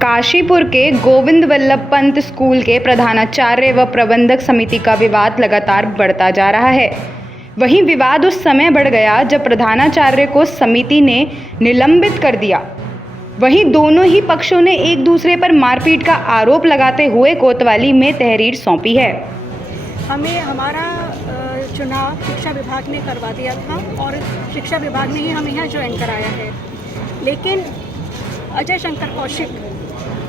काशीपुर के गोविंद वल्लभ पंत स्कूल के प्रधानाचार्य व प्रबंधक समिति का विवाद लगातार बढ़ता जा रहा है। वहीं विवाद उस समय बढ़ गया जब प्रधानाचार्य को समिति ने निलंबित कर दिया। वहीं दोनों ही पक्षों ने एक दूसरे पर मारपीट का आरोप लगाते हुए कोतवाली में तहरीर सौंपी है। हमें हमारा चुनाव शिक्षा विभाग ने करवा दिया था और शिक्षा विभाग ने ही हमें यहाँ ज्वाइन कराया है, लेकिन अजय शंकर कौशिक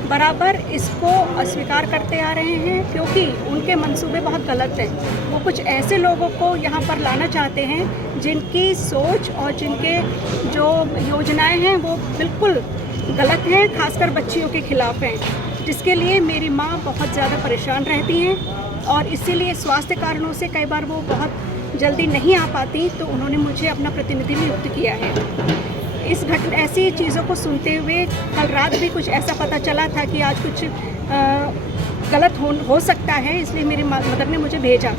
बराबर इसको अस्वीकार करते आ रहे हैं क्योंकि उनके मंसूबे बहुत गलत हैं। वो कुछ ऐसे लोगों को यहाँ पर लाना चाहते हैं जिनकी सोच और जिनके जो योजनाएं हैं वो बिल्कुल गलत हैं, खासकर बच्चियों के खिलाफ हैं, जिसके लिए मेरी माँ बहुत ज़्यादा परेशान रहती हैं और इसीलिए स्वास्थ्य कारणों से कई बार वो बहुत जल्दी नहीं आ पाती, तो उन्होंने मुझे अपना प्रतिनिधि नियुक्त किया है। इस घटना ऐसी चीज़ों को सुनते हुए कल रात भी कुछ ऐसा पता चला था कि आज कुछ गलत हो सकता है, इसलिए मेरी मदर ने मुझे भेजा।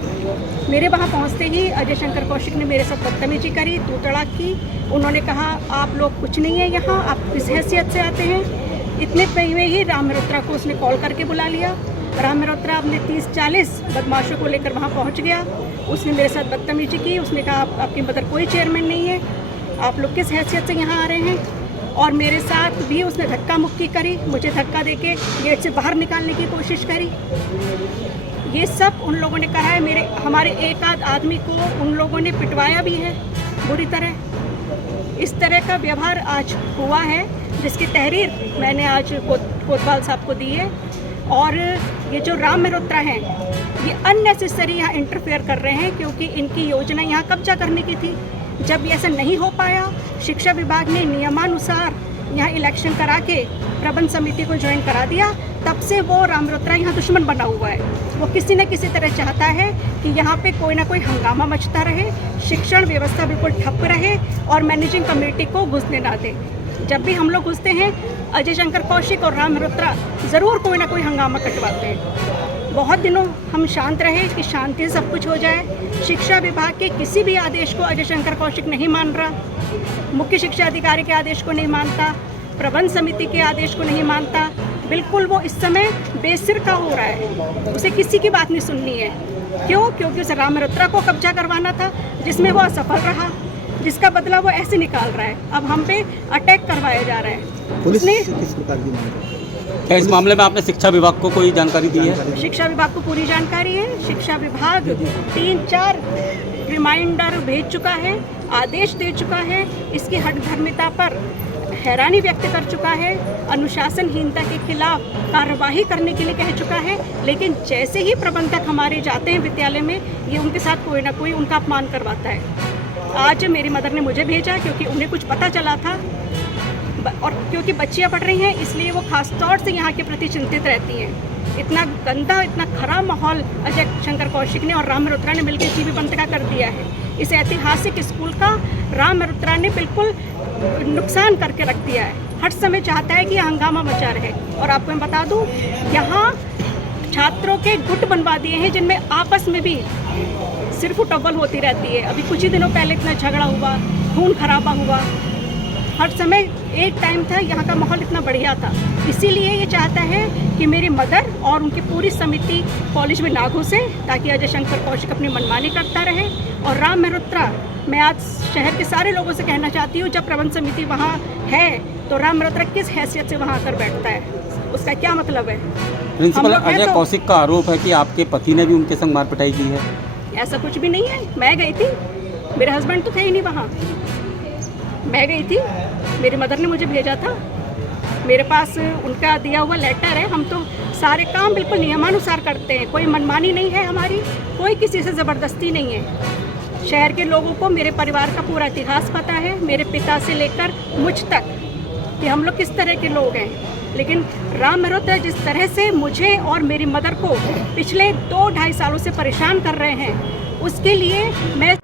मेरे वहाँ पहुँचते ही अजय शंकर कौशिक ने मेरे साथ बदतमीजी करी, तू तड़ाक की। उन्होंने कहा आप लोग कुछ नहीं है यहाँ, आप किस हैसियत से आते हैं। इतने पहले ही राम मल्होत्रा को उसने कॉल करके बुला लिया। राम मल्होत्रा अपने 30-40 बदमाशों को लेकर वहाँ पहुँच गया। उसने मेरे साथ बदतमीजी की। उसने कहा आपकी मदर कोई चेयरमैन नहीं है, आप लोग किस हैसियत से यहाँ आ रहे हैं। और मेरे साथ भी उसने धक्का मुक्की करी, मुझे धक्का देके गेट से बाहर निकालने की कोशिश करी। ये सब उन लोगों ने कहा है। हमारे एक आध आदमी को उन लोगों ने पिटवाया भी है बुरी तरह। इस तरह का व्यवहार आज हुआ है, जिसकी तहरीर मैंने आज कोतवाल साहब को दी है। और ये जो राम मल्होत्रा हैं, ये अननेसेसरी यहाँ इंटरफेयर कर रहे हैं क्योंकि इनकी योजना यहाँ कब्जा करने की थी। जब ये ऐसा नहीं हो पाया, शिक्षा विभाग ने नियमानुसार यहाँ इलेक्शन करा के प्रबंध समिति को ज्वाइन करा दिया, तब से वो राम मल्होत्रा यहाँ दुश्मन बना हुआ है। वो किसी न किसी तरह चाहता है कि यहाँ पे कोई ना कोई हंगामा मचता रहे, शिक्षण व्यवस्था बिल्कुल ठप रहे और मैनेजिंग कमेटी को घुसने ना दे। जब भी हम लोग घुसते हैं, अजय शंकर कौशिक और राम मल्होत्रा ज़रूर कोई ना कोई हंगामा कटवाते हैं। बहुत दिनों हम शांत रहे कि शांति से सब कुछ हो जाए। शिक्षा विभाग के किसी भी आदेश को अजय शंकर कौशिक नहीं मान रहा, मुख्य शिक्षा अधिकारी के आदेश को नहीं मानता, प्रबंध समिति के आदेश को नहीं मानता। बिल्कुल वो इस समय बेसिर का हो रहा है, उसे किसी की बात नहीं सुननी है। क्यों? क्योंकि उसे राम मल्होत्रा को कब्जा करवाना था, जिसमें वो असफल रहा, जिसका बदला वो ऐसे निकाल रहा है। अब हम पे अटैक करवाया जा रहा है। पुलिस ने किस प्रकार की मांग है? क्या इस मामले में आपने शिक्षा विभाग को कोई जानकारी दी है? शिक्षा विभाग को पूरी जानकारी है। शिक्षा विभाग 3-4 रिमाइंडर भेज चुका है, आदेश दे चुका है, इसकी हठधर्मिता पर हैरानी व्यक्त कर चुका है, अनुशासनहीनता के खिलाफ कार्यवाही करने के लिए कह चुका है। लेकिन जैसे ही प्रबंधक हमारे जाते हैं विद्यालय में, ये उनके साथ कोई ना कोई उनका अपमान करवाता है। आज मेरी मदर ने मुझे भेजा क्योंकि उन्हें कुछ पता चला था और क्योंकि बच्चियां पढ़ रही हैं, इसलिए वो खास तौर से यहाँ के प्रति चिंतित रहती हैं। इतना गंदा, इतना खराब माहौल अजय शंकर कौशिक ने और राम मल्होत्रा ने मिलकर जीवी पंत का कर दिया है। इस ऐतिहासिक स्कूल का राम मल्होत्रा ने बिल्कुल नुकसान करके रख दिया है। हर समय चाहता है कि हंगामा मचा रहे। और आपको मैं बता दूँ, यहाँ छात्रों के गुट बनवा दिए हैं जिनमें आपस में भी सिर्फ टब्बल होती रहती है। अभी कुछ ही दिनों पहले इतना झगड़ा हुआ, खून खराबा हुआ। हर समय एक टाइम था यहाँ का माहौल इतना बढ़िया था। इसीलिए ये चाहता है कि मेरी मदर और उनकी पूरी समिति कॉलेज में ना घुसे, ताकि अजय शंकर कौशिक अपनी मनमानी करता रहे। और राम मल्होत्रा, मैं आज शहर के सारे लोगों से कहना चाहती हूँ, जब प्रबंध समिति वहाँ है तो राम मल्होत्रा किस हैसियत से वहाँ आकर बैठता है, उसका क्या मतलब है? प्रिंसिपल अजय कौशिक का आरोप है कि आपके पति ने भी उनके संग मार पिटाई की है। ऐसा कुछ भी नहीं है। मैं गई थी, मेरे हस्बैंड तो थे ही नहीं वहाँ। मैं गई थी, मेरी मदर ने मुझे भेजा था, मेरे पास उनका दिया हुआ लेटर है। हम तो सारे काम बिल्कुल नियमानुसार करते हैं, कोई मनमानी नहीं है हमारी, कोई किसी से ज़बरदस्ती नहीं है। शहर के लोगों को मेरे परिवार का पूरा इतिहास पता है, मेरे पिता से लेकर मुझ तक, कि हम लोग किस तरह के लोग हैं। लेकिन राम मल्होत्रा जिस तरह से मुझे और मेरी मदर को पिछले 2-2.5 सालों से परेशान कर रहे हैं, उसके लिए मैं